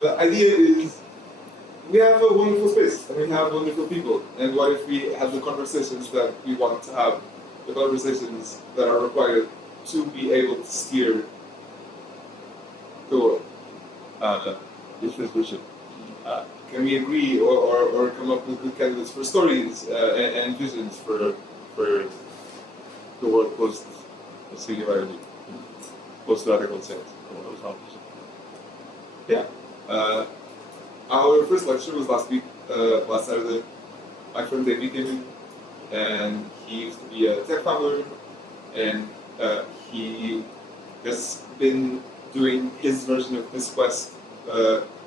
The idea is we have a wonderful space and we have wonderful people. And what if we have the conversations that we want to have, the conversations that are required to be able to steer the world? This is vision. Can we agree or come up with good candidates for stories and visions for the world post singularity, post radical sense? Yeah. Our first lecture was last week, last Saturday. My friend David came in, and he used to be a tech founder, and he has been doing his version of this quest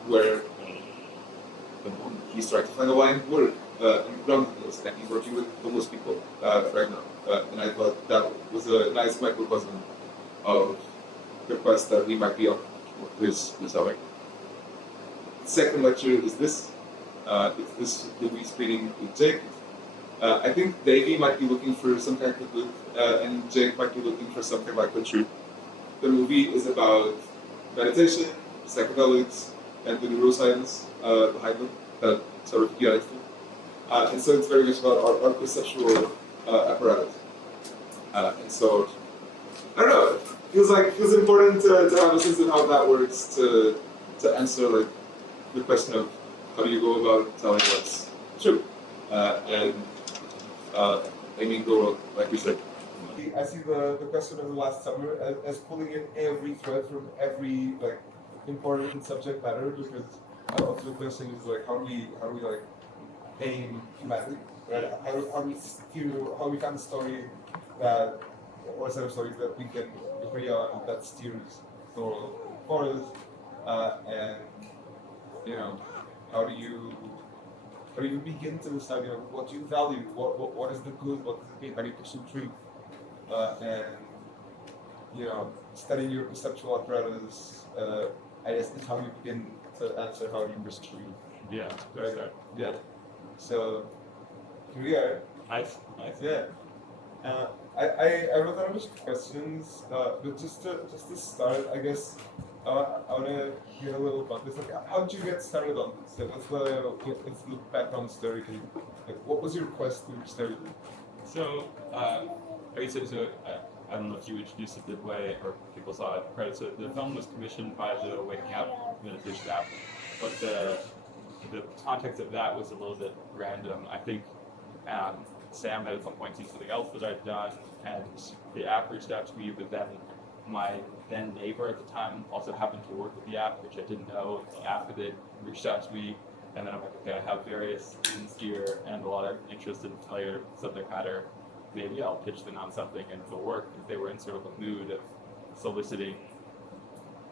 where he's trying to find a line of work in groundedness, and he's working with homeless people right now. And I thought that was a nice microcosm of the quest that we might be on this summer. Second lecture is this. It's this movie screening with Jake. I think Davey might be looking for some kind of book, and Jake might be looking for something like the truth. The movie is about meditation, psychedelics, and the neuroscience behind them that sort of unites them. And so it's very much about our perceptual apparatus. And so, I don't know, it feels important to have a sense of how that works to answer like the question of how do you go about telling what's true and aiming the world, like we said. I see the question of the last summer as pulling in every thread from every like important subject matter, because also the question is like how do we like aim humanity, right? How we find a story that or a set of stories that we can agree on that steers the world for us, and you know, how do you begin to decide, what do you value, what is the good, what does it mean, how do you pursue truth, and studying your perceptual apparatus, I guess is how you begin to answer how you pursue truth. Yeah, right. Yeah. So here we are. Nice. Yeah. I wrote down a bunch of questions, but just to start, I guess I want to hear a little about this. Like, how did you get started on this? Like, let's look back on the story. What was your quest to start? So, I don't know if you introduced it that way or people saw it. Right. So the film was commissioned by the Waking Up meditation app, but the context of that was a little bit random. I think Sam had at some point seen something else that I'd done, and the app reached out to me, but then my then neighbor at the time also happened to work with the app, which I didn't know after they reached out to me. And then I'm like, okay, I have various students here and a lot of interest in familiar subject matter. Maybe I'll pitch them on something and it'll work, if they were in sort of a mood of soliciting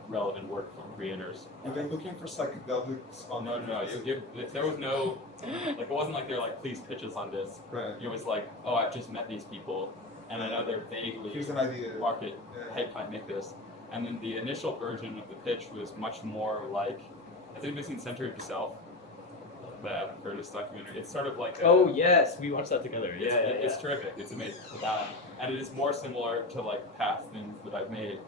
relevant work from creators. And then looking for psychedelics on No. There was no, like, it wasn't like they're like, please pitch us on this. Right. It was like, oh, I've just met these people, and I know they're vaguely here's an idea. Market, hey, can I make this? And then the initial version of the pitch was much more like, I think you've seen Center of Yourself, the Adam Curtis documentary. It's sort of like oh yes, we watched that together. It's terrific. It's amazing. And it is more similar to like past things that I've made.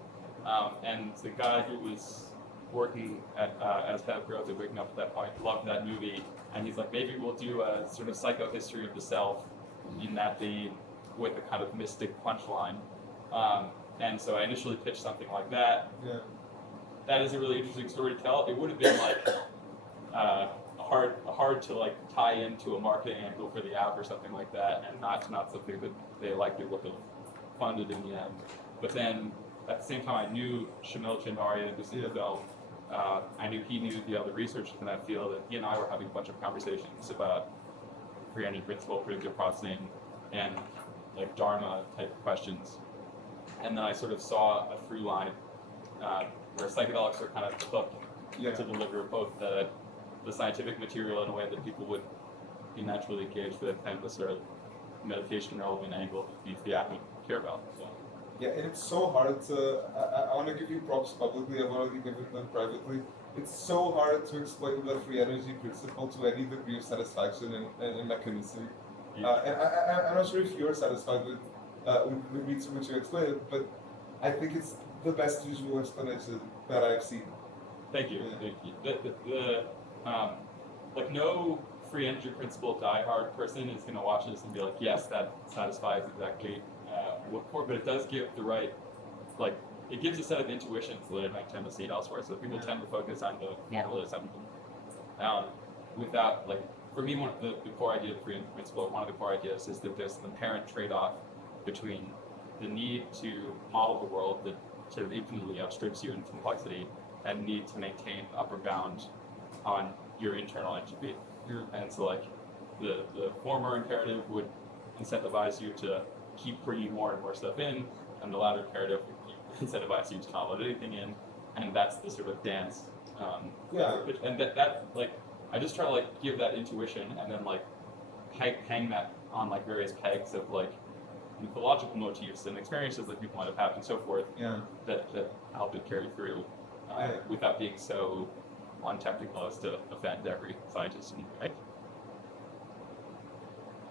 And the guy who was working as head of growth at Waking Up at that point loved that movie, and he's like, maybe we'll do a sort of psychohistory of the self in that vein with a kind of mystic punchline. And so I initially pitched something like that. Yeah. That is a really interesting story to tell. It would have been like hard to like tie into a marketing angle for the app or something like that, and not something that they likely would have funded in the end. But then at the same time, I knew Shamil Chandari, who's in the film. I knew he knew the other researchers in that field, and he and I were having a bunch of conversations about free energy principle, predictive processing, and like Dharma type questions. And then I sort of saw a through line where psychedelics are kind of hooked to deliver both the scientific material in a way that people would be naturally engaged with, and the sort of meditation relevant angle the app would care about. So. Yeah, and it's so hard to, I want to give you props publicly, I want to give them privately. It's so hard to explain the free energy principle to any degree of satisfaction and mechanism. And I'm not sure if you're satisfied with the reads from which you explain it, but I think it's the best visual explanation that I've seen. Thank you. Yeah. Thank you. Like no free energy principle diehard person is going to watch this and be like, yes, that satisfies exactly what for, but it does give the right, like, it gives a set of intuitions that I might tend to see elsewhere. So people tend to focus on the formalism without, like, for me, one of the core idea of the free energy principle, one of the core ideas is that there's an apparent trade-off between the need to model the world that sort of infinitely outstrips you in complexity and need to maintain upper bound on your internal entropy. And so like the former imperative would incentivize you to keep bringing more and more stuff in, and the latter imperative would incentivize you to not let anything in, and that's the sort of dance. And that like, I just try to like give that intuition and then like hang that on like various pegs of like mythological motifs and experiences that people might have had and so forth that help it carry through without being so untechnical as to offend every scientist. Right?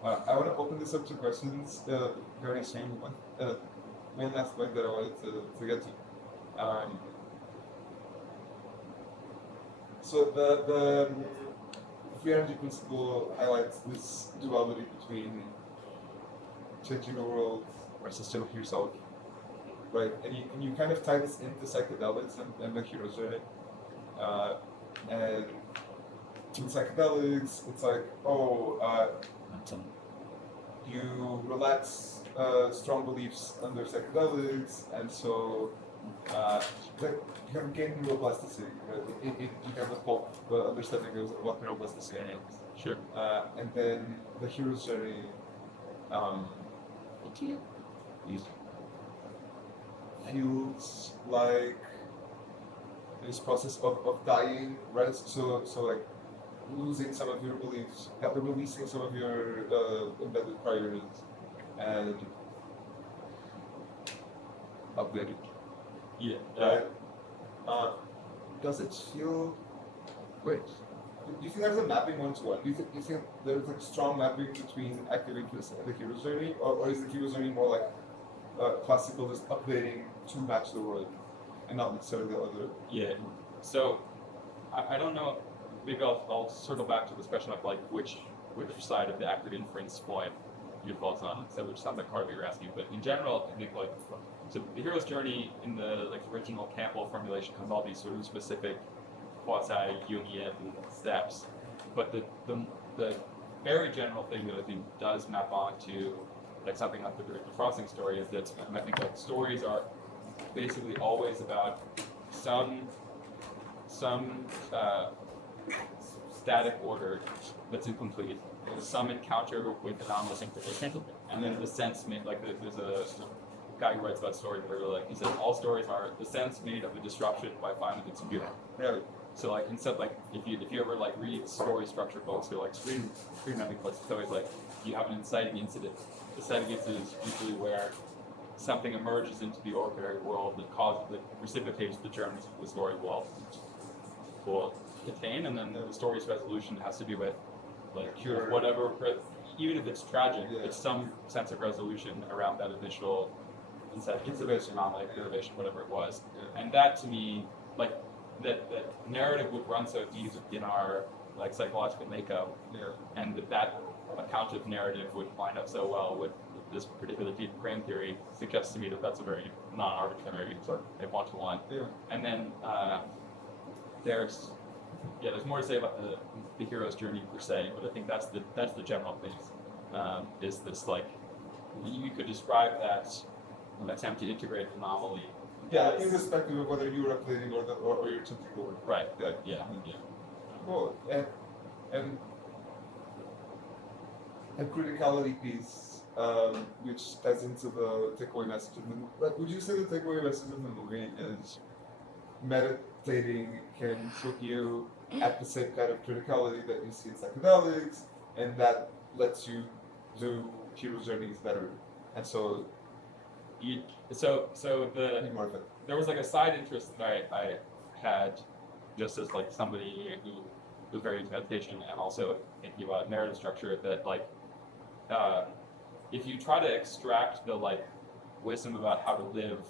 I want to open this up to questions. Very same one. One last point that I wanted to get to. So the free energy principle highlights this duality between changing the world versus changing yourself, right? And you kind of tie this into psychedelics and the hero's journey. And in psychedelics, it's like, you relax strong beliefs under psychedelics, and so you can gain neuroplasticity. You have the full understanding of what neuroplasticity is. Sure. And then the hero's journey feels like this process of dying, right? So like losing some of your beliefs, releasing some of your embedded priorities, and upgrading. Yeah. Right? Does it feel great? Do you think there's a mapping one-to-one? Do you think there's like strong mapping between active interest and the hero's journey, or is the hero's journey more like classical, just updating to match the world, and not necessarily the other? Yeah. So I don't know. Maybe I'll circle back to this question of like which side of the active inference point your thoughts on, so which sounds like part of what you're asking. But in general, I think like so the hero's journey in the like original Campbell formulation has all these sort of specific quasi-Jungian steps, but the very general thing that I think does map onto like something like the frosting story is that I think like stories are basically always about some static order that's incomplete, some encounter with anomalous information, and then the sense made, like there's a guy who writes about stories where like he says all stories are the sense made of a disruption by finding its computer. Yeah. So like instead, like if you ever like read story structure books or like screenwriting books, it's always like you have an inciting incident. The inciting incident is usually where something emerges into the ordinary world that precipitates the journeys the story will contain, and then the story's resolution has to do with like whatever, even if it's tragic, it's some sense of resolution around that initial incitation, motivation, whatever it was. And that to me, like that narrative would run so deep in our like psychological makeup, and that account of narrative would line up so well with this particular deep brain theory suggests to me that that's a very non-arbitrary one-to-one. And then there's more to say about the hero's journey per se, but I think that's the general thing. Is this like you could describe that an attempt to integrate anomaly? Yeah, irrespective of whether you're updating or you're attempting to work. Right. Yeah. Cool. And a criticality piece, which ties into the takeaway message of the movie. But would you say the takeaway message of the movie is meditating can put you at the same kind of criticality that you see in psychedelics, and that lets you do hero's journeys better? And so there was like a side interest that I had just as like somebody who was very into meditation and also thinking about narrative structure, that like if you try to extract the like wisdom about how to live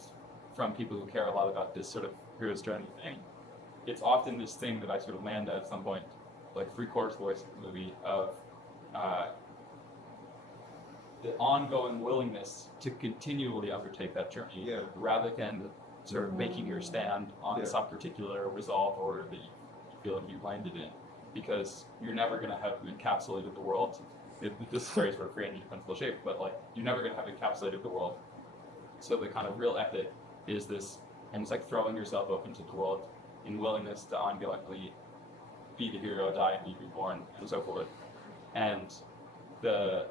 from people who care a lot about this sort of hero's journey thing, it's often this thing that I sort of land at some point, like three-quarters voice movie of the ongoing willingness to continually undertake that journey, rather than sort of making your stand on some particular resolve or that you feel like you landed in, because you're never going to have encapsulated the world. This is very sort of free energy principle shape, but like you're never going to have encapsulated the world. So the kind of real ethic is this, and it's like throwing yourself open to the world in willingness to ongoingly be the hero, die, and be reborn, and so forth. And the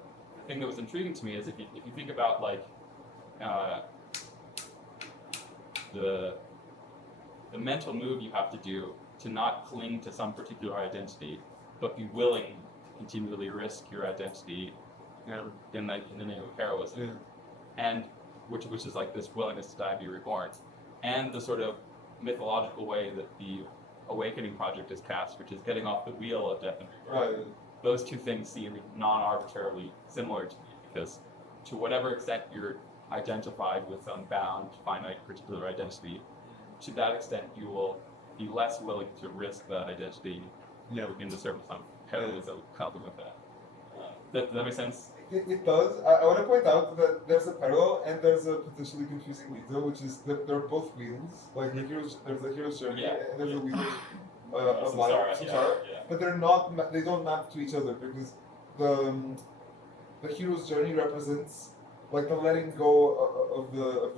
thing that was intriguing to me is if you think about like the mental move you have to do to not cling to some particular identity, but be willing to continually risk your identity in the name of heroism, and which is like this willingness to die and be reborn, and the sort of mythological way that the Awakening Project is cast, which is getting off the wheel of death and rebirth. Right. Those two things seem non-arbitrarily similar to me, because to whatever extent you're identified with some bound, finite, particular identity, to that extent you will be less willing to risk that identity in the service of heroism coupled with that. Does that make sense? It does. I want to point out that there's a parallel and there's a potentially confusing detail, which is that they're both wheels. Like there's a hero's journey and there's a wheel of life. But they're not. They don't map to each other because the hero's journey represents like the letting go of the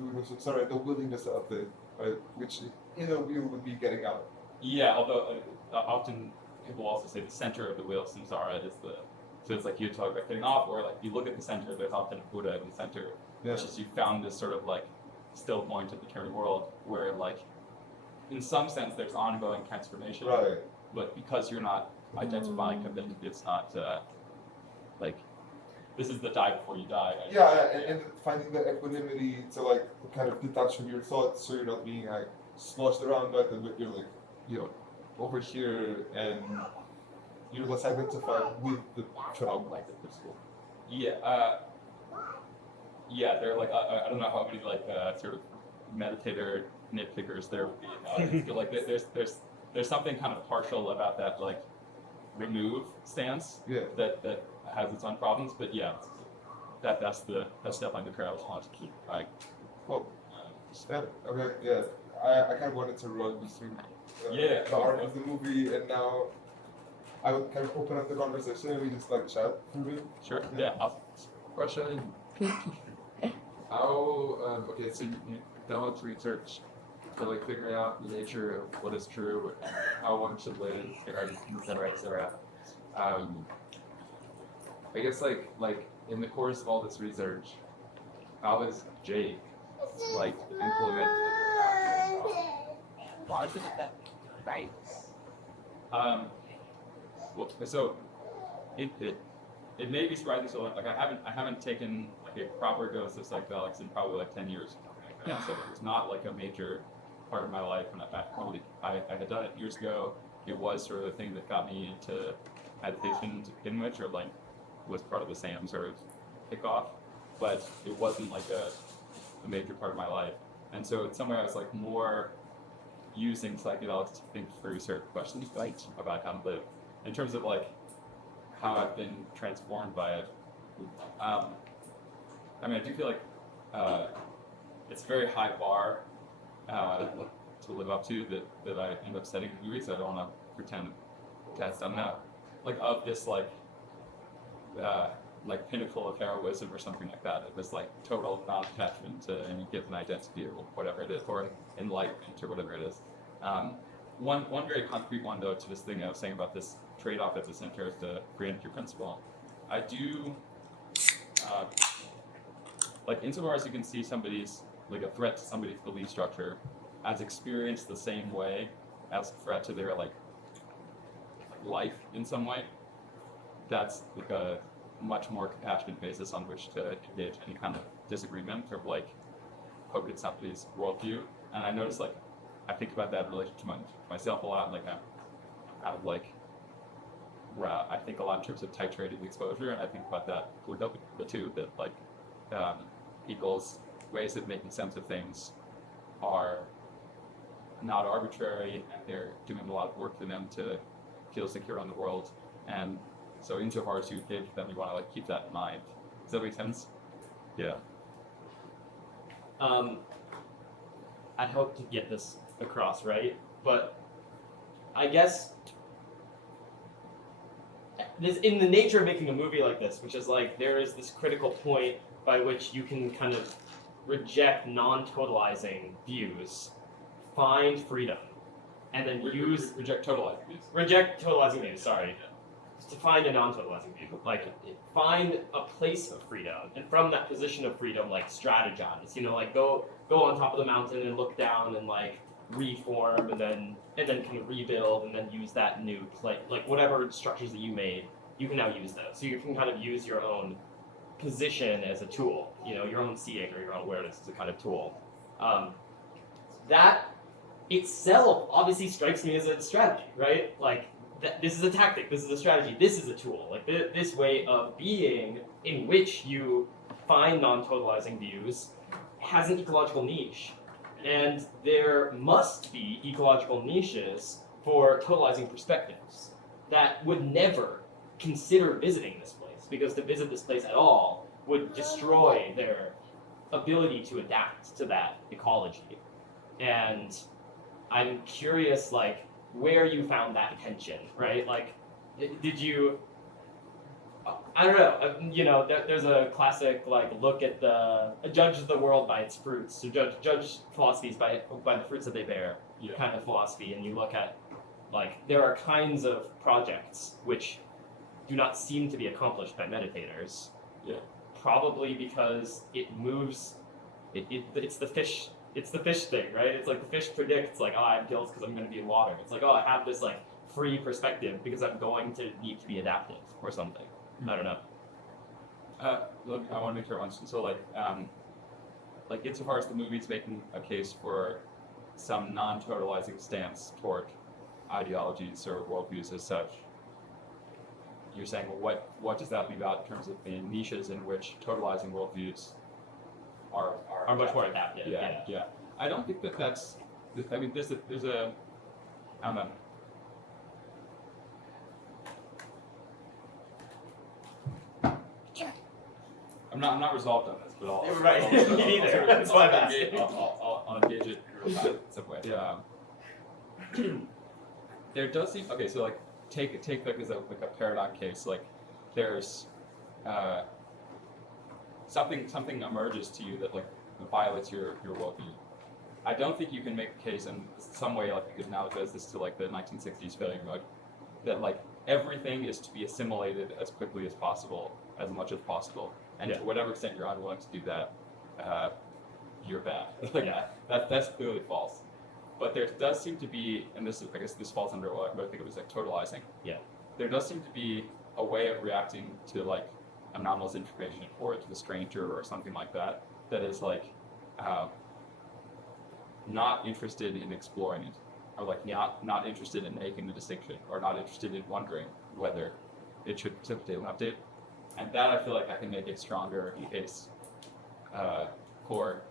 the willingness of it, right? Which in a wheel would be getting out. Yeah, although often people also say the center of the wheel, samsara, is the. So it's like you talk about getting off, or like you look at the center, there's often a Buddha in the center, which is you found this sort of like still point of the eternal world where like in some sense there's ongoing transformation. Right. But because you're not identifying with it, it's not like this is the die before you die. Right? Yeah, and finding the equanimity to like kind of detach from your thoughts so you're not being like sloshed around by them, but you're like, over here and you're less identified with the trauma. Like the school. Yeah, they're like I don't know how many like sort of meditator nitpickers there would be. I feel like there's something kind of partial about that like remove stance that has its own problems, but that's definitely the parallel I want to keep. Like, Okay, yeah. I kind of wanted to run through the arc of the movie, and now I would kind of open up the conversation and we just like chat through it. Sure. Yeah. Question. How, so you done with research to like figure out the nature of what is true, how one should live, etc. I guess like in the course of all this research, how does Jake like implement Right. Well, so it may be surprising. So like I haven't taken like a proper dose of psychedelics in probably like 10 years. So it's not like a major part of my life. And I had done it years ago. It was sort of the thing that got me into meditation to begin with, or like was part of the same sort of kickoff. But it wasn't like a major part of my life. And so in some way I was like more using psychedelics to think through certain questions about how to live. In terms of like how I've been transformed by it, I do feel like it's a very high bar to live up to that I end up setting in movies. I don't want to pretend that I'm not like of this like pinnacle of heroism or something like that. It was like total non-attachment to any given identity or whatever it is, or enlightenment or whatever it is. One very concrete one though to this thing I was saying about this trade-off at the center of the free energy principle. I do like insofar as you can see somebody's like a threat to somebody's belief structure as experienced the same way as a threat to their like life in some way. That's like a much more compassionate basis on which to engage any kind of disagreement or like poke at somebody's worldview. And I notice like I think about that in relation to myself a lot. Like I think a lot in terms of titrating exposure, and I think about that with the two that like people's ways of making sense of things are not arbitrary. They're doing a lot of work for them to feel secure on the world, and so insofar as you give them, you want to like keep that in mind. Does that make sense? Yeah. I hope to get this across right, but I guess this, in the nature of making a movie like this, which is like there is this critical point by which you can kind of reject non-totalizing views, find freedom, and then use Reject totalizing views. reject totalizing views. Sorry, to find a non-totalizing view, like find a place of freedom, and from that position of freedom, like strategize. You know, like go on top of the mountain and look down and like reform, and then kind of rebuild, and then use that new like whatever structures that you made, you can now use those. So you can kind of use your own position as a tool. You know, your own seeing or your own awareness as a kind of tool. That itself obviously strikes me as a strategy, right? Like this is a tactic, this is a strategy, this is a tool. Like this way of being in which you find non-totalizing views has an ecological niche. And there must be ecological niches for totalizing perspectives that would never consider visiting this place, because to visit this place at all would destroy their ability to adapt to that ecology. And I'm curious, like, where you found that tension, right? Like, did you? I don't know. You know, there's a classic like look at judge the world by its fruits. So judge philosophies by the fruits that they bear, kind of philosophy. And you look at like there are kinds of projects which do not seem to be accomplished by meditators. Yeah. Probably because it moves. It's the fish. It's the fish thing, right? It's like the fish predicts, like, oh, I have gills because I'm going to be in water. It's like, oh, I have this like free perspective because I'm going to need to be adaptive or something. I don't know. Look, I want to make sure once. So like insofar as the movie's making a case for some non-totalizing stance toward ideologies or worldviews as such, you're saying, well, what does that leave out in terms of the niches in which totalizing worldviews are much more adaptive. Yeah. I don't think that's. I mean, there's a. I don't know. I'm not resolved on this, but I'll. You're right. I'll- Me neither. I'll- That's why I'm I'll asking. engage- I'll engage it in some way. Yeah. There does seem okay. So like, take like as a paradigm case. Like, there's something emerges to you that like violates your worldview. I don't think you can make a case in some way, like you could analogize this to like the 1960s failure mode, that like everything is to be assimilated as quickly as possible, as much as possible, and to whatever extent you're unwilling to do that, you're bad. Like that's clearly false. But there does seem to be, and this is, I guess this falls under what I think it was like totalizing. Yeah. There does seem to be a way of reacting to like anomalous information or to the stranger or something like that that is like not interested in exploring it, or like not interested in making the distinction, or not interested in wondering whether it should precipitate an update. And that I feel like I can make a stronger case for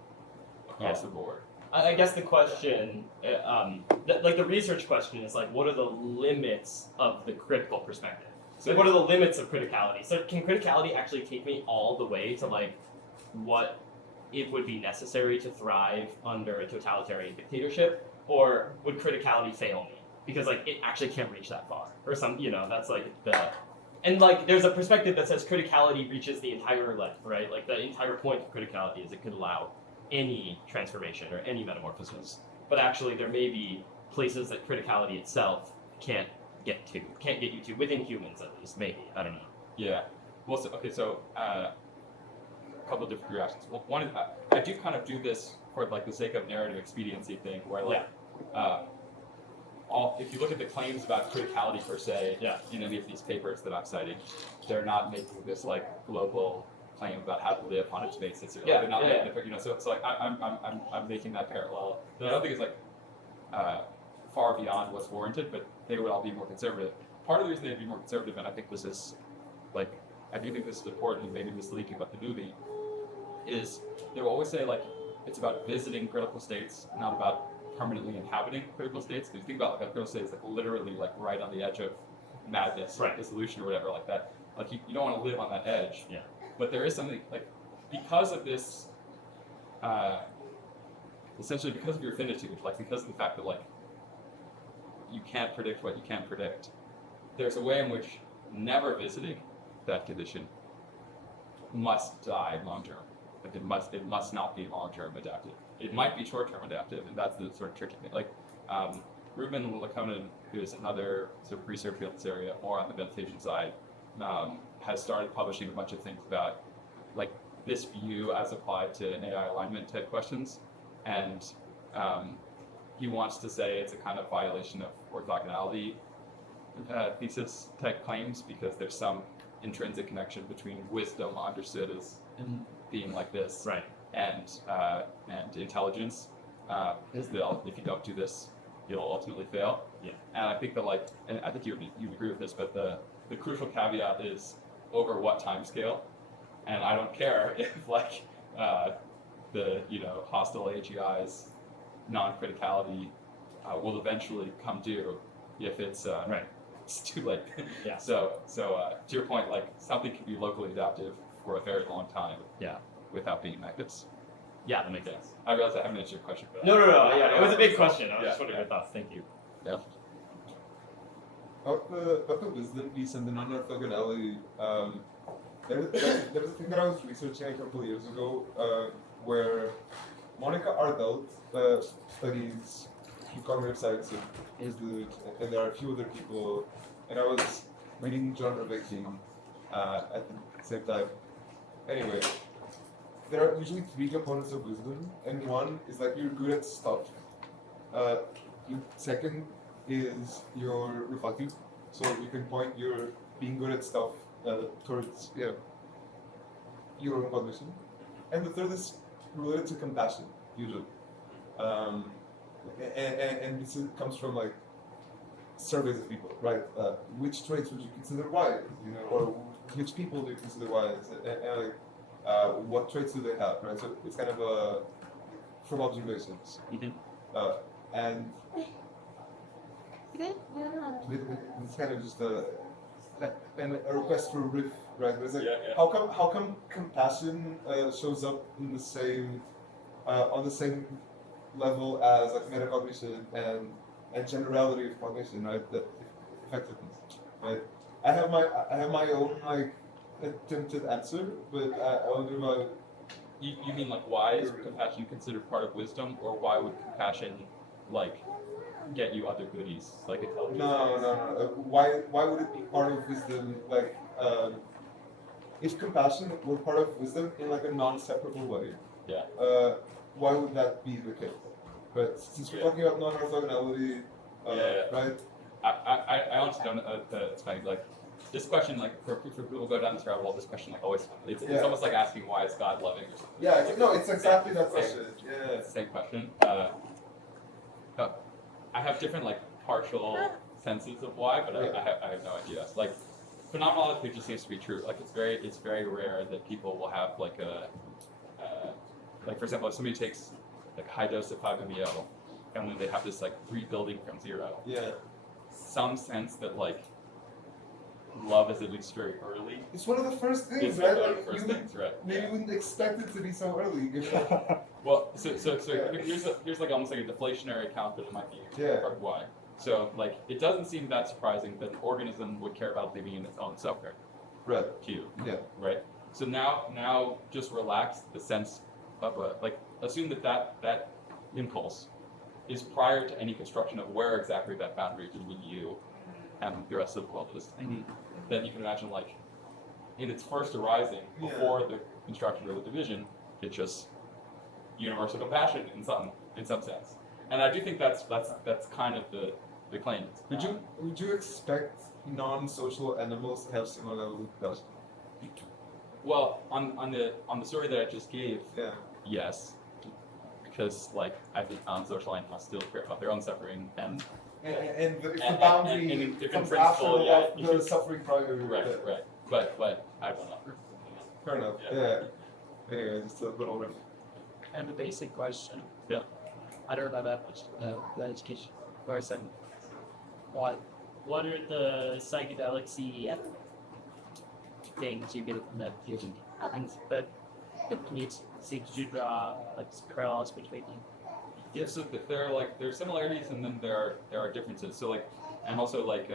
across the board. I guess the question, like the research question is like, what are the limits of the critical perspective? So what are the limits of criticality? So can criticality actually take me all the way to like what it would be necessary to thrive under a totalitarian dictatorship, or would criticality fail me because like it actually can't reach that far, or some, you know, that's like and like there's a perspective that says criticality reaches the entire length, right? Like the entire point of criticality is it could allow any transformation or any metamorphosis, but actually there may be places that criticality itself can't get you to, within humans at least, maybe, I don't know. Yeah. Well, so a couple of different reactions. Well, one is I do kind of do this for like the sake of narrative expediency thing, where like if you look at the claims about criticality per se in any of these papers that I'm citing, they're not making this like global claim about how to live on its basis. They're not making it, you know. So like I'm making that parallel. I don't think it's like far beyond what's warranted, but they would all be more conservative. Part of the reason they'd be more conservative, and I think this is like I do think this is important, and maybe misleading about the movie, is they will always say like it's about visiting critical states, not about permanently inhabiting critical states. Because you think about like a critical state is like literally like right on the edge of madness, Right. dissolution or whatever like that. Like you don't want to live on that edge. Yeah. But there is something like because of this, essentially because of your finitude, like because of the fact that like you can't predict what you can't predict. There's a way in which never visiting that condition must die long term. Like it must not be long term adaptive. It might be short term adaptive, and that's the sort of tricky thing. Like Ruben Lakonen, who is another sort of research field in this area, more on the meditation side, has started publishing a bunch of things about like this view as applied to an AI alignment type questions, and he wants to say it's a kind of violation of orthogonality thesis type claims because there's some intrinsic connection between wisdom understood as being like this, Right. and intelligence. Is that if you don't do this, you'll ultimately fail. Yeah. And I think that like, and I think you agree with this, but the crucial caveat is over what time scale. And I don't care if like the hostile AGI's non-criticality will eventually come due if it's Right. it's too late. Yeah. So to your point, like something can be locally adaptive for a very long time. Yeah. Without being magnets. Yeah, that makes sense. I realize I haven't answered your question. But No. Yeah, it was a big question. I was Yeah, just wondering yeah. your thoughts. Thank you. Yeah. About the wisdom piece and the non-orthogonality, there was a thing that I was researching a couple of years ago where Monica Ardelt studies cognitive science and there are a few other people, and I was reading John Ravecki at the same time. Anyway, there are usually three components of wisdom, and one is like you're good at stuff. Second is you're reflective, so you can point your being good at stuff towards your own cognition. And the third is related to compassion, usually. And this comes from like surveys of people, right? Which traits would you consider wise, or which people do you consider wise, and like what traits do they have, right? So it's kind of from observations, and it's kind of just a request for a riff, right? It's like, how come compassion shows up in the same on the same level as like metacognition and generality of cognition, right? The effectiveness, right? I have my own like attempted answer, but I wonder about. You mean like why is compassion considered part of wisdom, or why would compassion like get you other goodies like intelligence? No. Why would it be part of wisdom? Like, if compassion were part of wisdom in like a non-separable way, why would that be the case? But since we're talking about non-orthogonality, right? I honestly don't know. It's funny. Like this question, like for people who go down this rabbit hole, this question like always it's almost like asking why is God loving or something. Yeah, no, it's exactly that question. It's the same question. I have different like partial senses of why, but I have no idea. Like phenomenologically, it just seems to be true. Like it's very rare that people will have like like for example, if somebody takes like a high dose of 5-MeO and then they have this like rebuilding from zero. Yeah. Some sense that like love is at least very early. It's one of the first things, It's right? one of Like, the first you things, right? maybe you wouldn't expect it to be so early. Well, so here's like almost like a deflationary account that it might be part of why. So like it doesn't seem that surprising that an organism would care about living in its own software. Right. Q. Yeah. Right. So now just relax the sense of assume that impulse is prior to any construction of where exactly that boundary between you and the rest of the world is. Then you can imagine like in its first arising before the construction of the division, it's just universal compassion in some sense. And I do think that's kind of the claim. Would you expect non-social animals to have similar levels of compassion? Well, on the story that I just gave, yes, because like I think non-social animals still care about their own suffering and if the boundary and comes principle, after the suffering prior. Right. But I don't know. Fair enough. Yeah. Anyway, just a little riff. And the basic question. Yeah. I don't know that much about education. Very second. What are the psychedelics Things you get from that fusion. Things that you seem to draw like parallels between them. Yeah, so there are similarities and then there are differences. So like, and also like,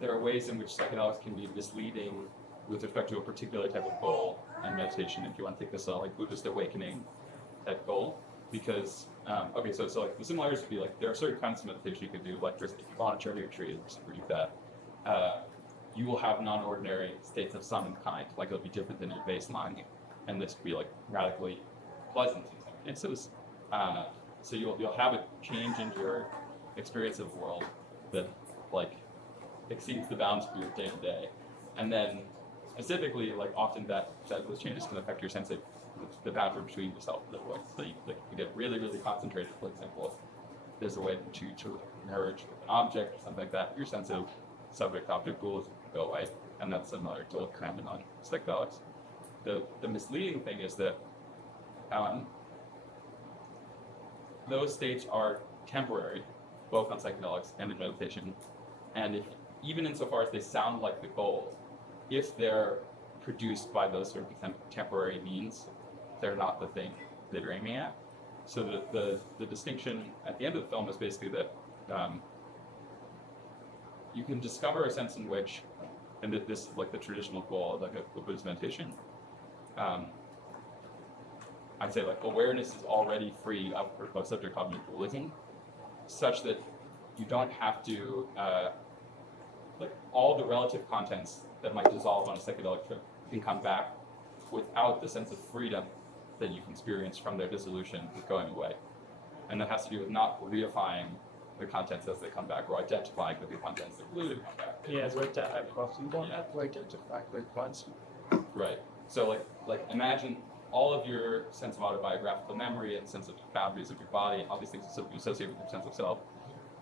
there are ways in which psychedelics can be misleading with respect to a particular type of goal and meditation. If you want to take this like Buddhist awakening type goal, because okay, so like the similarities would be like there are certain kinds of meditation you can do, like there's voluntary retreat or something like that. You will have non-ordinary states of some kind, like it'll be different than your baseline, and this will be like radically pleasant in some instances. So you'll have a change in your experience of the world that like exceeds the bounds of your day to day, and then specifically like often those changes can affect your sense of the boundary between yourself and the world. So you get really concentrated. For example, if there's a way to merge with an object or something like that, your sense of subject-object rules go away, and that's similar to what happened on psychedelics. The misleading thing is that those states are temporary, both on psychedelics and in meditation, and even insofar as they sound like the goals, if they're produced by those sort of temporary means, they're not the thing that you're aiming at. So the distinction at the end of the film is basically that you can discover a sense in which, and that this is like the traditional goal of like a Buddhist meditation, I'd say like awareness is already free of subject object dualism, such that you don't have to like all the relative contents that might dissolve on a psychedelic trip can come back without the sense of freedom that you can experience from their dissolution going away. And that has to do with not reifying the contents as they come back, or identifying with the contents that glue to come back. Yeah, it's like that. You don't have to identify with once. Right. So like imagine all of your sense of autobiographical memory and sense of boundaries of your body, all these things associated with your sense of self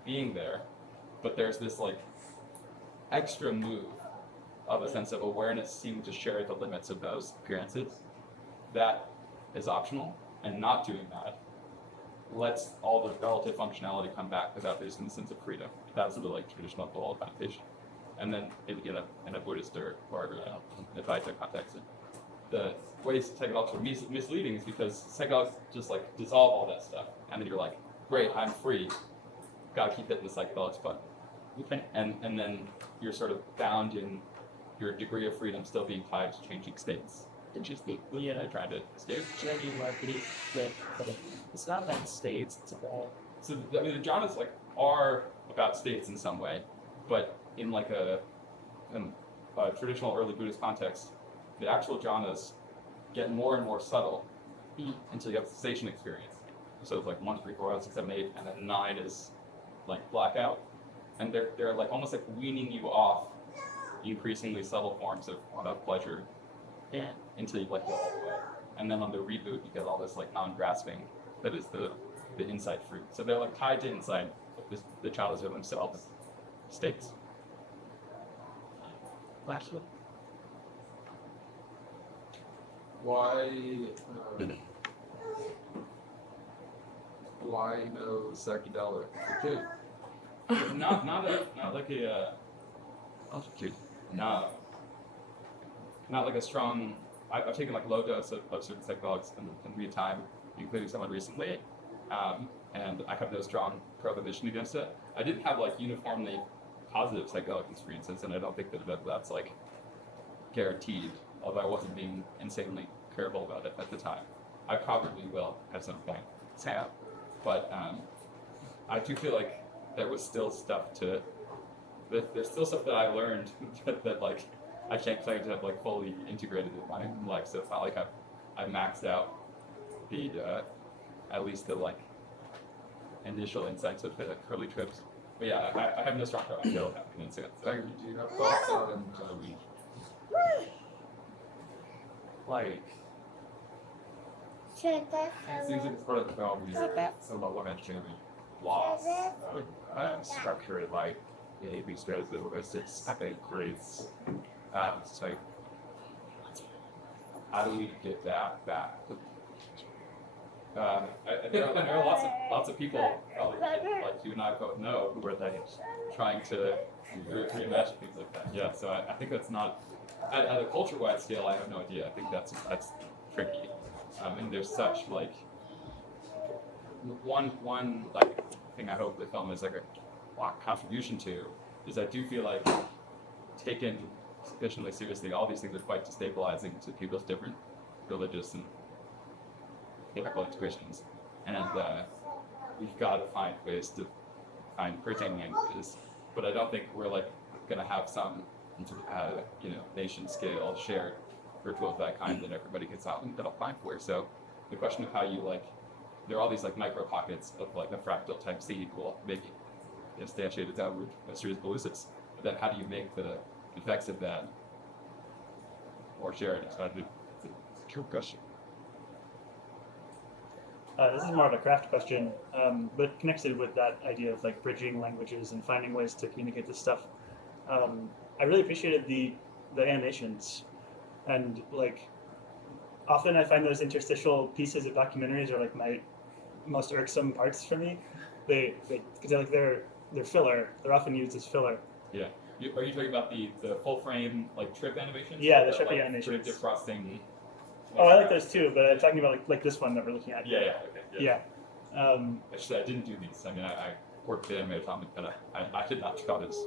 being there, but there's this like extra move of a sense of awareness seeming to share the limits of those appearances. That is optional, and not doing that lets all the relative functionality come back without losing the sense of freedom. That's the like traditional goal of meditation. And then in a Buddhist or Advaita context, the ways psychedelics are misleading is because psychedelics just like dissolve all that stuff, and then you're like, great, I'm free. Gotta keep hitting the psychedelics button. Okay. And then you're sort of bound in your degree of freedom still being tied to changing states. Interesting. I tried to stay. It's not about states, it's about. So I mean, the jhanas like are about states in some way, but in like a traditional early Buddhist context, the actual jhanas get more and more subtle until you have the cessation experience. So it's like 1, 3, 4, 5, 6, 7, 8, and then 9 is like blackout, and they're like almost like weaning you off increasingly subtle forms of pleasure. Yeah. Until you let go all the way. And then on the reboot, you get all this like non-grasping that is the insight fruit. So they're like tied to insight, the jhanas are themselves states. Last one. Why no psychedelic? Okay. not like a not like a strong. I've taken like low dose of certain psychedelics in real time, including someone recently, and I have no strong prohibition against it. I didn't have like uniformly positive psychedelic experiences, and I don't think that's like guaranteed. Although I wasn't being insanely careful about it at the time, I probably will at some point. But I do feel like there was still stuff there's still stuff that I learned that like I can't claim to have like fully integrated in my life. So it's not like I've maxed out the at least the like initial insights of the early trips. But yeah, I have no strong feel in sense. Do you have thoughts on like? It seems like it's part of the film. About what mentioning loss, structure, like these guys that was it's grades. It's like, how do we get that back? there are lots of people, probably, like you and I both know, who are like trying to reimagine things like that. Yeah, so I think that's not at a culture-wide scale. I have no idea. I think that's tricky, and there's such like one like thing I hope the film is like a contribution to is I do feel like taken sufficiently seriously, all these things are quite destabilizing to people's different religious and political intuitions, and we've got to find ways to find bridging languages. But I don't think we're like going to have some, nation scale shared ritual of that kind that everybody gets out and that'll find for. So the question of how you like, there are all these like micro pockets of like the fractal type seed will maybe instantiate its outward series of elusives. But then how do you make the effects of that more shared? So it's a true question. This is more of a craft question, but connected with that idea of like bridging languages and finding ways to communicate this stuff. I really appreciated the animations, and like often I find those interstitial pieces of documentaries are like my most irksome parts for me. Because they're filler. They're often used as filler. Yeah. Are you talking about the full frame like trip animations? Yeah, the trippy like, animations. Predictive processing. Oh, I like those too, but I'm talking about like this one that we're looking at. Yeah. Okay. Yeah. Actually, I didn't do these. I mean, I worked with animated comic, but I did not draw this.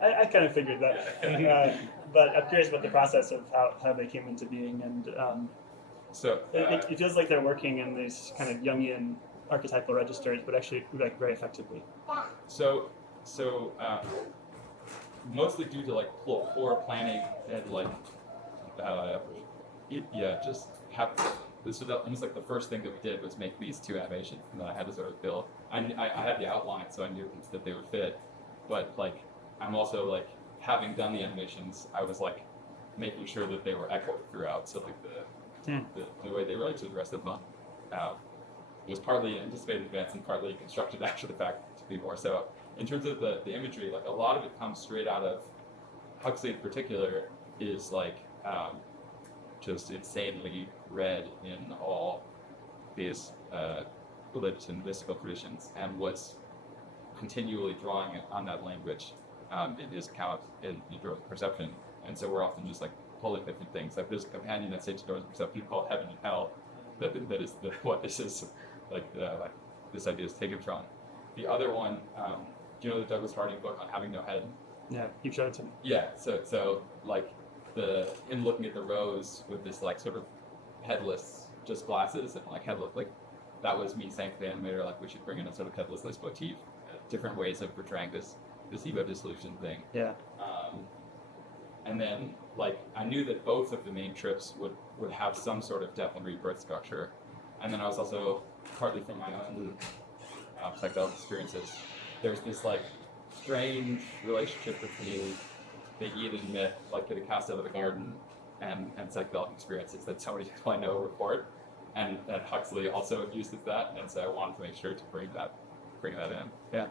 I kind of figured that. But I'm curious about the process of how they came into being, and it feels like they're working in these kind of Jungian archetypal registers, but actually like very effectively. So mostly due to like poor planning and like just have this was almost like the first thing that we did was make these two animations, and then I had to sort of build. I had the outline, so I knew that they would fit, but like I'm also like having done the animations, I was like making sure that they were echoed throughout, so like the way they relate to the rest of them was partly anticipated in advance and partly constructed after the fact to be more so. In terms of the imagery, like a lot of it comes straight out of Huxley in particular is like just insanely read in all these religious and mystical traditions and was continually drawing on that language in his account in perception. And so we're often just like pulling different things. Like there's a companion that Sage Doors perception called Heaven and Hell that is what this is like this idea is taken from. The other one, do you know the Douglas Harding book on having no head? Yeah, you've shown it to me. Yeah, so like in looking at the rose with this like sort of headless just glasses and like headless, like that was me saying to the animator like we should bring in a sort of headless motif, different ways of portraying this ego dissolution thing. Yeah. And then like I knew that both of the main trips would have some sort of death and rebirth structure, and then I was also partly from my own psychedelic experiences. There's this like strange relationship between the Eden myth, like getting cast out of the garden, and psychedelic experiences that so many people I know report, and that Huxley also uses that, and so I wanted to make sure to bring that in. Yeah.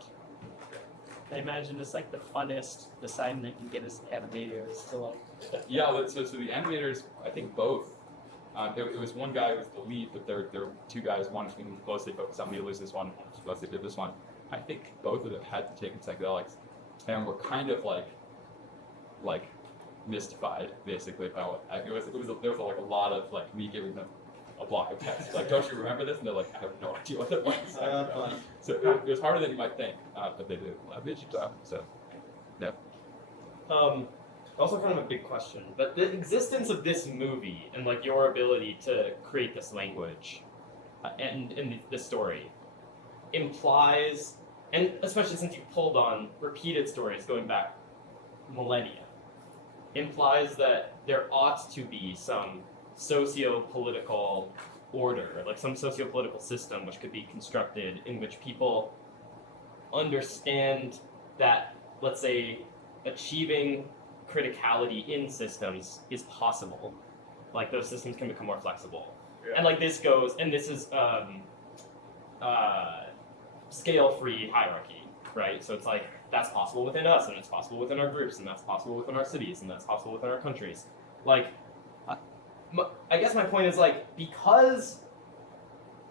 I imagine it's like the funnest assignment you get as animators to like. Yeah, so the animators, I think both. It was one guy who was the lead, but there were two guys. One was mostly focused on me to lose this one, mostly did this one. I think both of them had to take in psychedelics, and were kind of like mystified basically about what there was like a lot of like me giving them a block of text like, don't you remember this? And they're like, I have no idea what it was. So it was harder than you might think, but they did a good job. So yeah. Also kind of a big question, but the existence of this movie and like your ability to create this language and the story implies, and especially since you pulled on repeated stories going back millennia, implies that there ought to be some socio-political order, like some socio-political system which could be constructed in which people understand that, let's say, achieving criticality in systems is possible. Like those systems can become more flexible. Yeah. And like this goes, and this is scale-free hierarchy, right? So it's like, that's possible within us, and it's possible within our groups, and that's possible within our cities, and that's possible within our countries. Like, I guess my point is like, because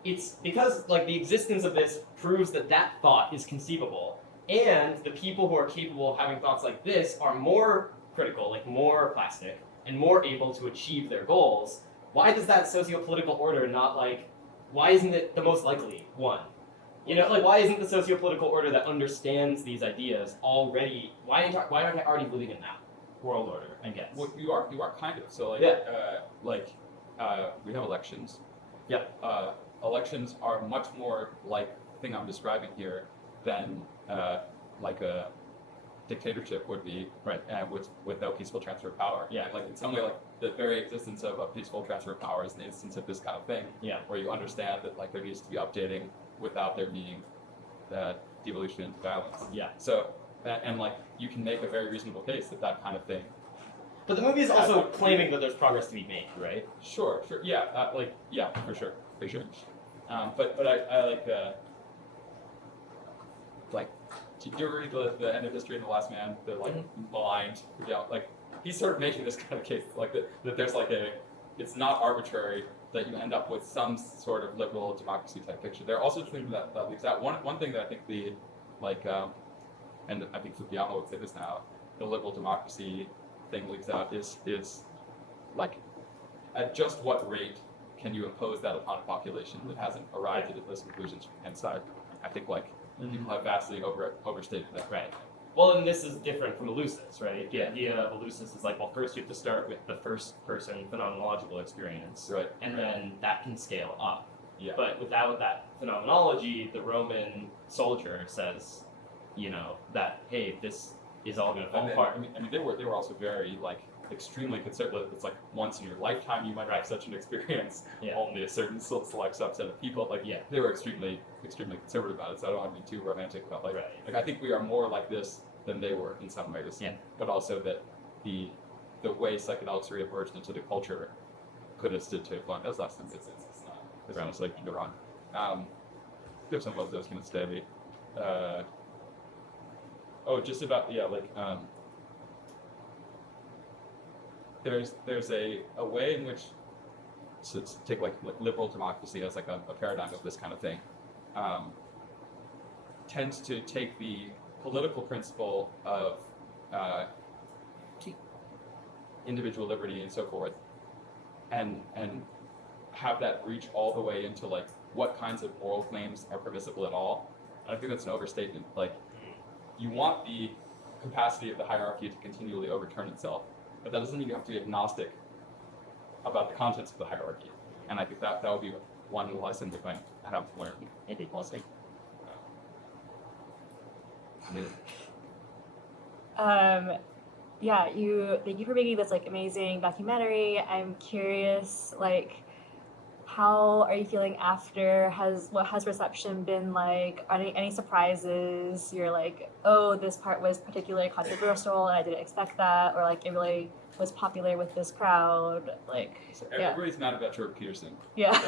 it's because like the existence of this proves that that thought is conceivable, and the people who are capable of having thoughts like this are more critical, like more plastic, and more able to achieve their goals. Why does that socio-political order not like? Why isn't it the most likely one? You know, like why isn't the socio-political order that understands these ideas already? Why aren't I already living in that world order? I guess. Well, you are kind of. So like, we have elections. Yeah. Elections are much more like the thing I'm describing here than like a dictatorship would be, right? With no peaceful transfer of power. Yeah. Like in some way, like the very existence of a peaceful transfer of power is an instance of this kind of thing. Yeah. Where you understand that like there needs to be updating without there being that devolution into violence. Yeah. So and like you can make a very reasonable case that that kind of thing. But the movie is also claiming that there's progress to be made, right? Sure, yeah, for sure. But I like, do you ever read the End of History and the Last Man? The like maligned, like he's sort of making this kind of case, like that there's like it's not arbitrary that you end up with some sort of liberal democracy type picture. There are also things that leaves out. One thing that I think and I think Fukuyama would say this now, the liberal democracy thing leaves out is like at just what rate can you impose that upon a population that hasn't arrived at those conclusions from inside? I think like people have vastly overstated that. Right. Well, and this is different from Eleusis, right? The idea of Eleusis is like, well, first you have to start with the first person phenomenological experience, right? And then that can scale up. Yeah. But without that phenomenology, the Roman soldier says, you know, that hey, this is all going to fall apart. I mean, they were also very like extremely conservative. It's like once in your lifetime you might have such an experience. Yeah. Only a certain select subset of people. Like they were extremely conservative about it. So I don't want to be too romantic about like I think we are more like this than they were in some ways. Yeah. But also that the way psychedelics reemerged into the culture could have stood to fun. That was last time. It's not. It's almost like you're wrong. There's some of those going to stay. Just about there's a way in which to take like liberal democracy as like a paradigm of this kind of thing tends to take the political principle of individual liberty and so forth and have that reach all the way into like what kinds of moral claims are permissible at all. And I think that's an overstatement. Like you want the capacity of the hierarchy to continually overturn itself, but that doesn't mean you have to be agnostic about the contents of the hierarchy. And I think that would be one lesson that I have learned. It was like yeah, thank you for making this like amazing documentary. I'm curious, like, how are you feeling after? What has reception been like? Are any surprises? You're like, oh, this part was particularly controversial and I didn't expect that, or like it really was popular with this crowd. Like, so everybody's mad about Jordan Peterson. Yeah.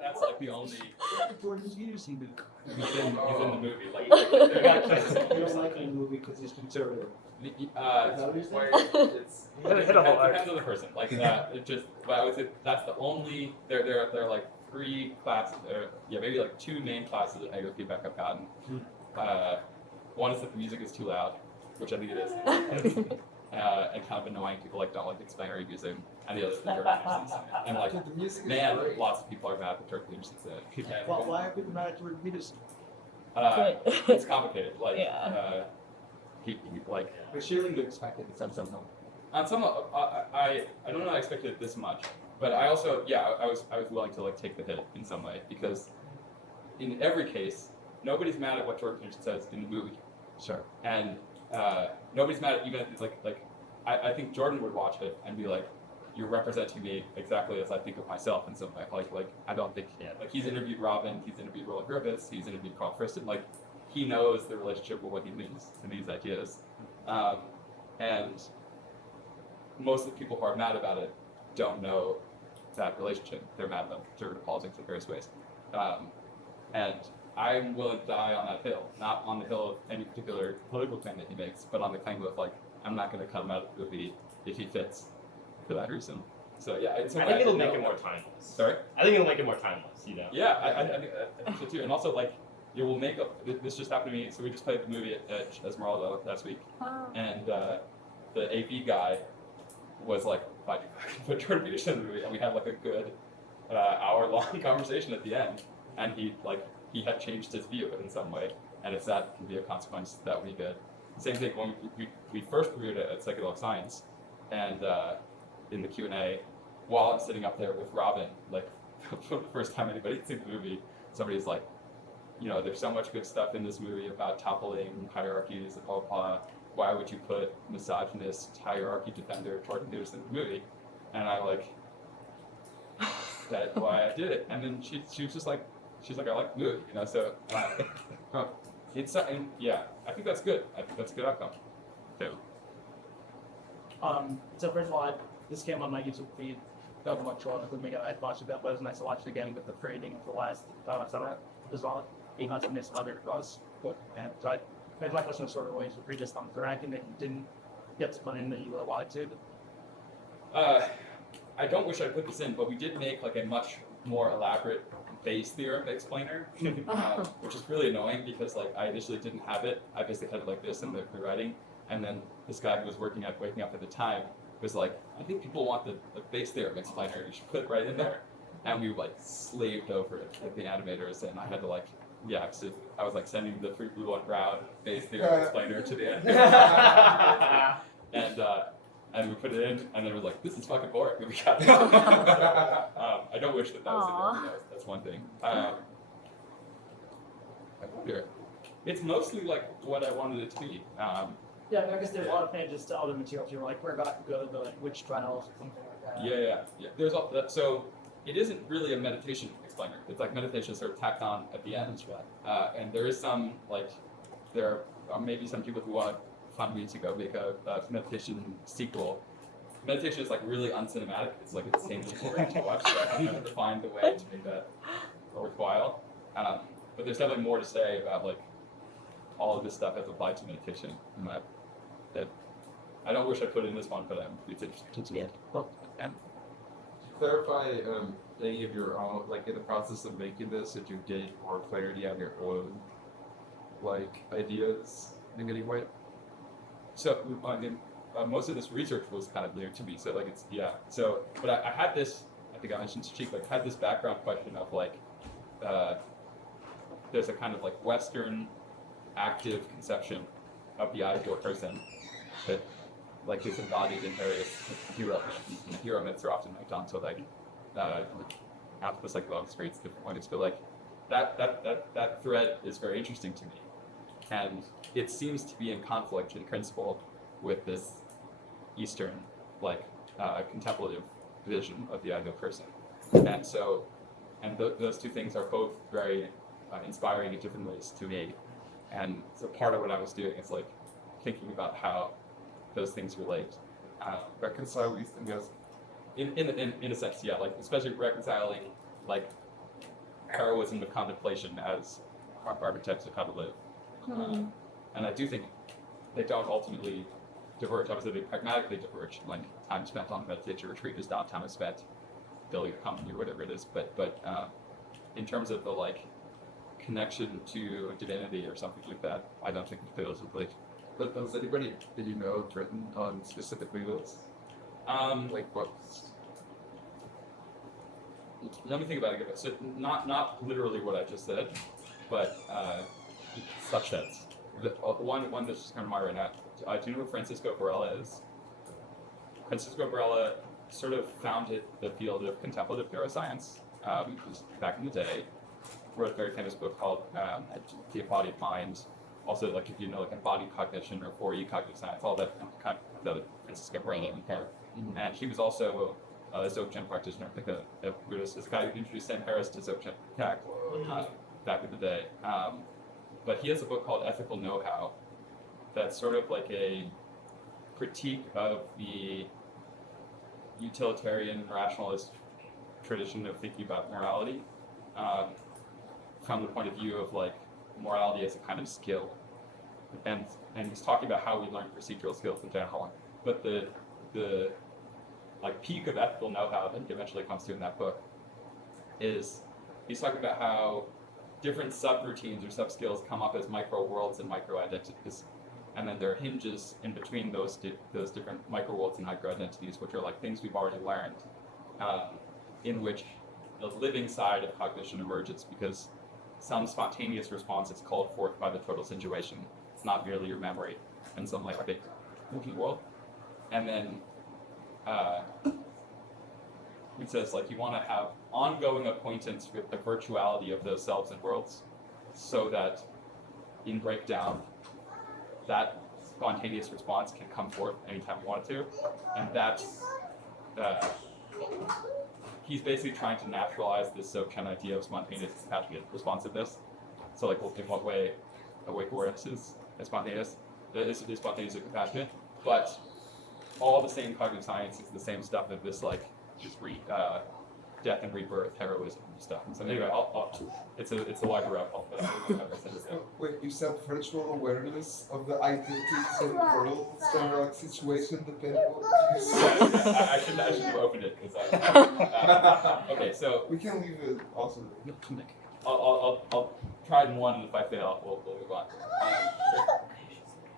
That's like the only. Jordan Peterson. He's in the movie. Like, He was like in the movie because he's conservative. It depends on the person. Like it just. But I would say that's the only. There are like three classes. Maybe like two main classes of negative feedback I've gotten. One is that the music is too loud, which I think it is. And kind of annoying. People like don't like explanatory music. And the other is the Jordan Peterson. And like, The music is man, great. lots of people are mad at Jordan Peterson. Why are people mad at Jordan Peterson? It's complicated. Like, Yeah. he like. But surely you expected On some, I don't know. I expected it this much, but I also, I was willing to like take the hit in some way because, in every case, nobody's mad at what Jordan Peterson says in the movie. Sure. And nobody's mad at even like I think Jordan would watch it and be like, you're representing me exactly as I think of myself in some way. Like I don't think like he's interviewed Robin, he's interviewed Roland Griffiths, he's interviewed Carl Friston. Like he knows the relationship with what he means to these ideas. And most of the people who are mad about it don't know that relationship. They're mad about conservative politics in various ways. And I'm willing to die on that hill, not on the hill of any particular political claim that he makes, but on the claim of like, I'm not going to cut him out of the movie if he fits for that reason. So yeah, it's I think it'll make it more timeless. Sorry. I think it'll make it more timeless. Yeah, I think so too. And also like it will make up. This just happened to me. So we just played the movie at Esmeralda last week, and the AV guy was like, "Why'd you put Peterson in the movie?" And we had like a good hour-long conversation at the end, and he had changed his view in some way, and if that can be a consequence, that would be good. Same thing when we first reviewed it at Psychedelic Science, and in the Q&A, while I'm sitting up there with Robin, like for the first time anybody's seen the movie, somebody's like, there's so much good stuff in this movie about toppling hierarchies and blah, blah, blah. Why would you put misogynist hierarchy defender Jordan Peterson in the movie? And I that's why I did it. And then she was just like, I like the movie, so it's, and yeah, I think that's good. I think that's a good outcome. Too. So first of all, this came on my YouTube feed. That was much fun. I'd watched it, but it was nice to watch it again with the framing of the last summer as well. Being on some of other cause. And so I made my question sort of ways to read this on the ranking that you didn't get to put in that you would have wanted to. I don't wish I put this in, but we did make like a much more elaborate Bayes theorem explainer, which is really annoying because like I initially didn't have it. I basically had it like this in the writing, and then this guy who was working at Waking Up at the time was like, I think people want the Bayes theorem explainer. You should put it right in there. And we like slaved over it, like the animators, and I had to like, so I was like sending the free blue and brown Bayes theorem explainer to the animators, and we put it in, and then we're like, this is fucking boring. We got it. I don't wish that was in there. That's one thing. I wonder. It's mostly like what I wanted it to be. Yeah, I guess there's a lot of pages to other materials. You're like, where got to go, but like which trials or something like that. Yeah. There's all that. So it isn't really a meditation explainer. It's like meditation sort of tacked on at the end. And there is some like there are maybe some people who want to find me to go make a meditation sequel. Meditation is like really uncinematic. It's like insanely boring to watch. So I have to find a way to make that worthwhile. But there's definitely more to say about like all of this stuff as applied to meditation. And that I don't wish I put in this one, but it's interesting. Yeah. Well, and Clarify any of your own, like in the process of making this, did you gain more clarity on your own, like ideas in any way? So most of this research was kind of new to me. So like So, but I had this. I think I mentioned to Cheek. Like had this background question of like, there's a kind of like Western active conception of the ideal person that like is embodied in various hero myths are often linked onto like after the psychedelic experience different points, but like that thread is very interesting to me, and it seems to be in conflict in principle with this Eastern like contemplative vision of the ideal person, and so those two things are both very inspiring in different ways to me, and so part of what I was doing is like thinking about how those things relate. Reconcile these things. In a sense, yeah, like especially reconciling like heroism with contemplation as archetypes of how to live. And I do think they don't ultimately diverge. Obviously, they pragmatically diverge. Like time spent on meditation retreat is not time spent building a company or whatever it is. But in terms of the like connection to divinity or something like that, I don't think those would like. But has anybody that you know written on specifically this? Like what? Let me think about it. So not literally what I just said, but such sense. One that's just kind of my right now. Do you know who Francisco Varela is? Francisco Varela sort of founded the field of contemplative neuroscience back in the day. Wrote a very famous book called The Embodied Mind. Also, like if you know like embodied cognition or 4E cognitive science, all that kind of Francisco Varela in part. And he was also a Dzogchen practitioner. I think a Buddhist. This guy who introduced Sam Harris to Dzogchen back in the day. But he has a book called Ethical Know-How that's sort of like a critique of the utilitarian rationalist tradition of thinking about morality from the point of view of like morality as a kind of skill. And he's talking about how we learn procedural skills in general. But the like peak of ethical know-how that he eventually comes to in that book is he's talking about how different subroutines or sub-skills come up as micro-worlds and micro-identities. And then there are hinges in between those different micro-worlds and micro-identities, which are like things we've already learned, in which the living side of cognition emerges because some spontaneous response is called forth by the total situation. It's not merely your memory in some like big movie world. And then it says like you want to have ongoing acquaintance with the virtuality of those selves and worlds, so that in breakdown, that spontaneous response can come forth anytime you want it to, and that's he's basically trying to naturalize this Dzogchen idea of spontaneous compassionate responsiveness. So like, well, in what way awake awareness is spontaneous, is spontaneous and compassionate, but all the same cognitive science is the same stuff of this like just death and rebirth, heroism and stuff. And so anyway, it's a larger rabbit hole. Wait, you said virtual awareness of the identities and worlds and like situation dependent. I shouldn't have opened it. Okay, so we can leave it also. I'll try it in one, and if I fail, we'll move on.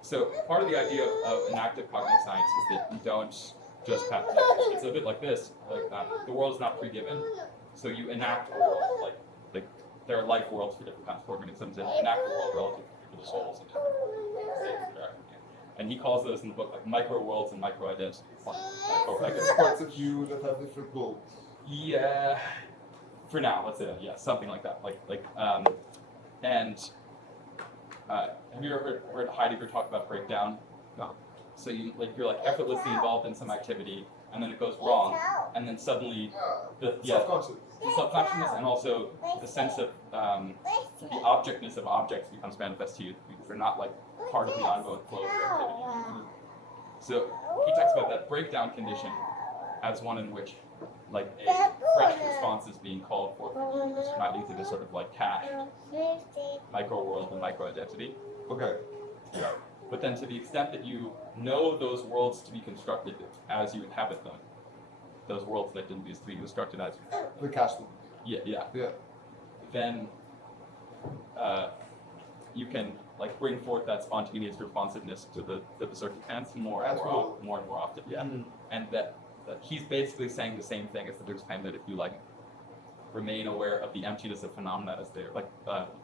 So part of the idea of an active cognitive science is that you don't just have, it's a bit like this, like the world is not pre-given, so you enact a world, like there are life worlds for different kinds of organisms, and you enact a world relative to the souls and different states that are. And he calls those in the book like micro worlds and micro identities. Like parts of you that have different goals. Yeah, for now, let's say yeah, something like that. Have you ever heard Heidegger talk about breakdown? No. So you're like effortlessly involved in some activity, and then it goes wrong, and then suddenly the self-consciousness and also the sense of the objectness of objects becomes manifest to you because they're not like part of the ongoing flow of your activity. So he talks about that breakdown condition as one in which like a fresh response is being called for, not into this sort of like cached micro world and micro identity. Okay. Yeah. But then to the extent that you know those worlds to be constructed as you inhabit them, those worlds that didn't used to be constructed as the castle. Yeah. Then you can like bring forth that spontaneous responsiveness to the circumstance more and more often. Yeah. Mm-hmm. And that he's basically saying the same thing as the Dirk's claim that if you like remain aware of the emptiness of phenomena as they're like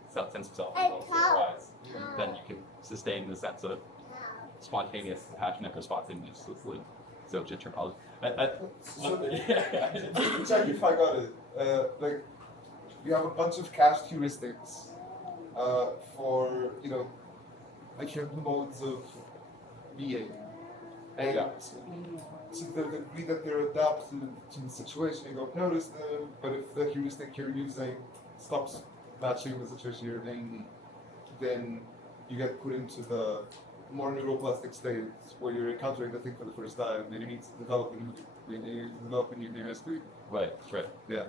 sense of self arise, then you can sustain the sense of spontaneous, passionate responsiveness. So just terminology. Check if I got it. Like you have a bunch of cached heuristics for like your modes of being, and to the degree that they're adapted to the situation, you don't notice them. But if the heuristic you're using stops matching the situation you're in, then you get put into the more neuroplastic states where you're encountering the thing for the first time, and you need to develop a new heuristic. Right. Yeah.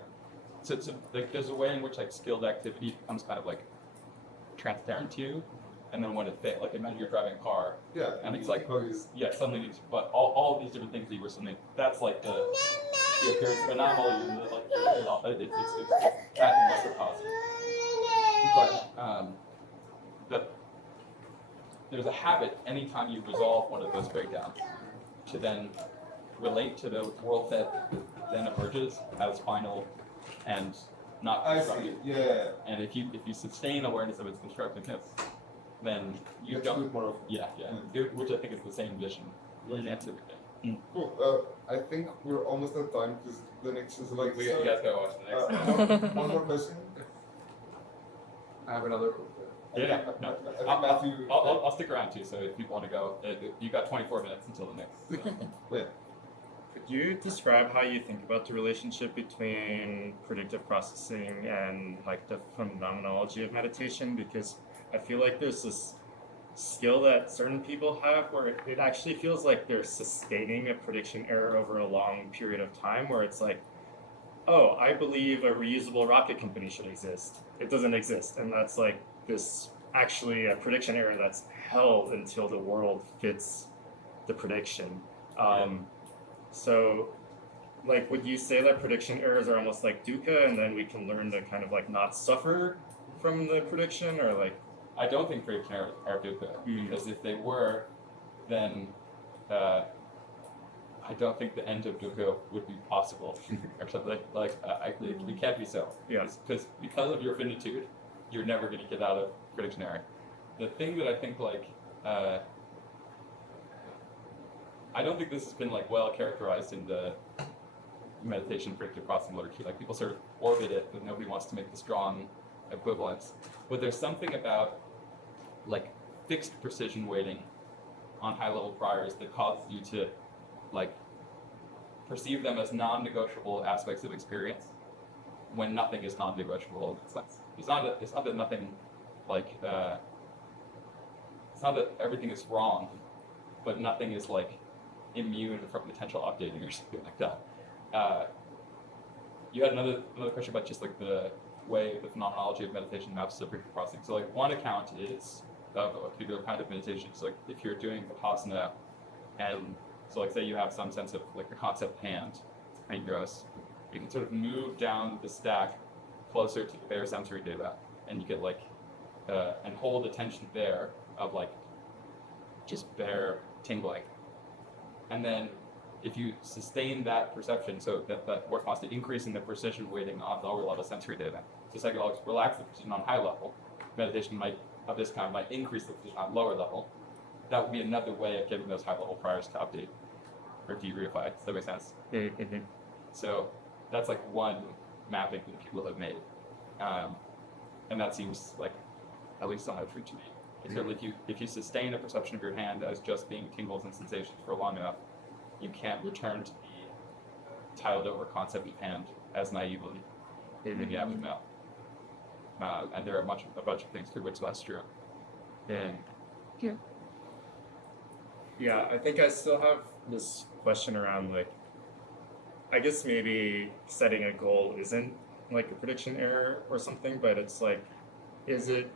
So like there's a way in which like skilled activity becomes kind of like transparent to you, and then when it fails, like imagine you're driving a car, and it's like suddenly, but all these different things that you were something that's like the appearance of anomaly, and it's tracking microcosm. But there's a habit anytime you resolve one of those breakdowns to then relate to the world that then emerges as final and not constructive. Yeah. And if you sustain awareness of its constructiveness, then you have don't. To do it more often. Which I think is the same vision. Cool. I think we're almost at time because the next is like. You guys gotta watch the next. One more question. I have another. No. Matthew. I'll stick around too. So if you want to go, you got 24 minutes until the next. Yeah. Could you describe how you think about the relationship between predictive processing and like the phenomenology of meditation? Because I feel like there's this skill that certain people have where it actually feels like they're sustaining a prediction error over a long period of time, where it's like, oh, I believe a reusable rocket company should exist. It doesn't exist. And that's like this actually a prediction error that's held until the world fits the prediction. So like, would you say that prediction errors are almost like dukkha, and then we can learn to kind of like not suffer from the prediction, or like? I don't think prediction errors are dukkha, because if they were, then I don't think the end of dukkha would be possible, or something it can't be so. Yeah. Because of your finitude, you're never going to get out of prediction error. The thing that I think I don't think this has been like well characterized in the meditation predictive processing literature. Like people sort of orbit it, but nobody wants to make the strong equivalence. But there's something about like fixed precision weighting on high-level priors that causes you to like perceive them as non-negotiable aspects of experience when nothing is non-negotiable in that sense. It's not that nothing like it's not that everything is wrong, but nothing is like immune from potential updating or something like that. You had another question about just like the way the phenomenology of meditation maps to predictive processing. So like one account is of a particular kind of meditation. So like if you're doing vipassana, and so like say you have some sense of like the concept hand, and gross, you can sort of move down the stack closer to the bare sensory data, and you get like and hold attention there of like just bare tingling. And then if you sustain that perception, so that corresponds to increasing the precision weighting on lower level sensory data. So psychedelics relax the precision on high level. Meditation of this kind might increase the precision on lower level. That would be another way of getting those high level priors to update or de-reify. Does that make sense? Mm-hmm. So that's like one mapping that people have made. And that seems like at least somewhat true to me. Certainly if you sustain a perception of your hand as just being tingles and sensations for long enough, you can't return to the tiled over concept of hand as naively in the average male. And there are a bunch of things through which that's true. And Yeah, I think I still have this question around like, I guess maybe setting a goal isn't like a prediction error or something, but it's like, is it,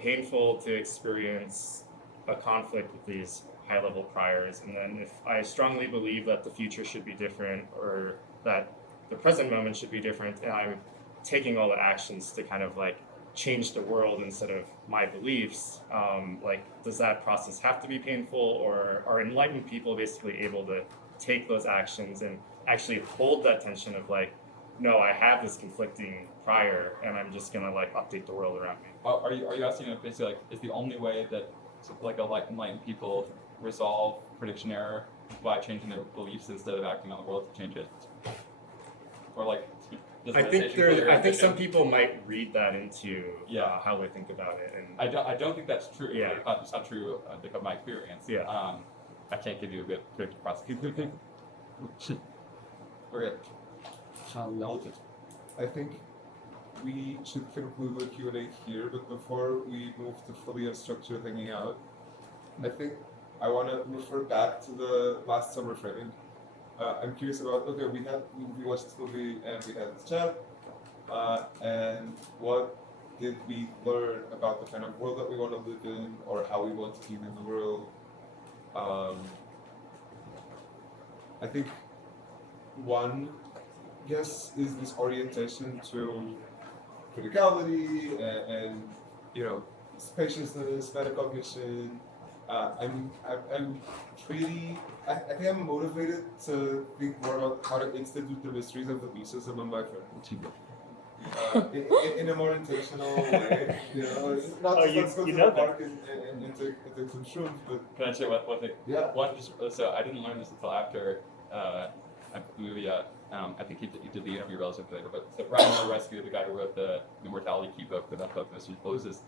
painful to experience a conflict with these high-level priors, and then if I strongly believe that the future should be different or that the present moment should be different, and I'm taking all the actions to kind of like change the world instead of my beliefs, does that process have to be painful, or are enlightened people basically able to take those actions and actually hold that tension of like, no, I have this conflicting prior, and I'm just gonna like update the world around me? are you asking basically like, is the only way that like enlightened people resolve prediction error by changing their beliefs instead of acting on the world to change it? Or like, I think some people might read that into how they think about it, and I don't think that's true. Yeah, it's not true of my experience. Yeah. I can't give you a good predictive process. Okay. I think we should conclude the Q&A here, but before we move to fully unstructured hanging out, I think I want to refer back to the last summer framing. I'm curious about, we watched this movie and we had this chat, and what did we learn about the kind of world that we want to live in, or how we want to be in the world? I think one guess is this orientation to criticality and spaciousness, metacognition. I'm pretty. I think I'm motivated to think more about how to institute the mysteries of the thesis among my friends. In a more intentional way, not just let's go to the park and take some shrooms, but can I say one thing? Yeah. So I didn't learn this until after the movie. I think he did the interview relatively later. But so Brian Miller Rescue, the guy who wrote the Immortality Key book, that book Mysteries Poses,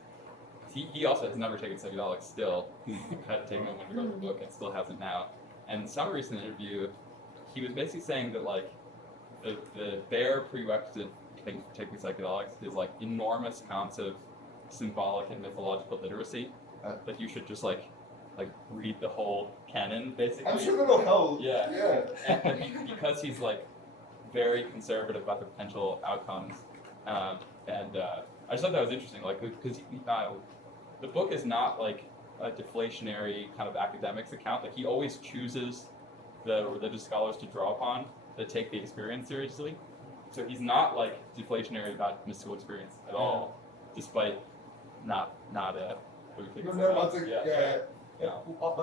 he also has never taken psychedelics. Still, he had taken them when he wrote the book, and still hasn't now. And in some recent interview, he was basically saying that like the bare prerequisite thing for taking psychedelics is like enormous amounts of symbolic and mythological literacy. That you should just like read the whole canon, basically. I'm sure that'll help. Yeah. And because he's like very conservative about the potential outcomes, I just thought that was interesting, like because the book is not like a deflationary kind of academics account. Like he always chooses the religious scholars to draw upon that take the experience seriously. So he's not like deflationary about mystical experience at all, despite not what we think. On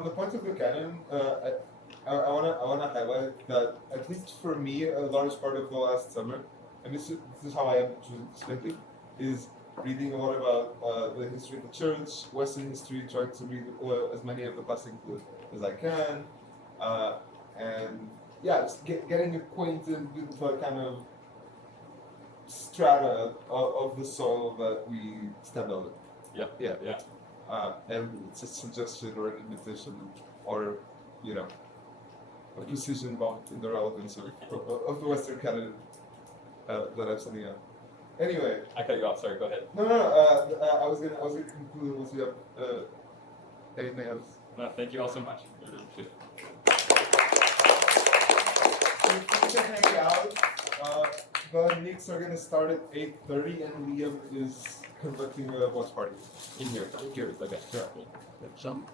the point of the canon, I wanna highlight that at least for me, a large part of the last summer, and this is how I am spending, is reading a lot about the history of the church, Western history, trying to read as many of the classics as I can, and yeah, just getting acquainted with the kind of strata of the soil that we stand on. Yeah. And it's a suggestion or an invitation or, a precision bound in the relevance of the Western canon that I'm sending out. Anyway. I cut you off. Sorry. Go ahead. No. I was gonna conclude once you have anything else. No, thank you all so much. So check me out. The Knicks are gonna start at 8:30, and Liam is conducting a watch party. In here. Okay. Sure. Some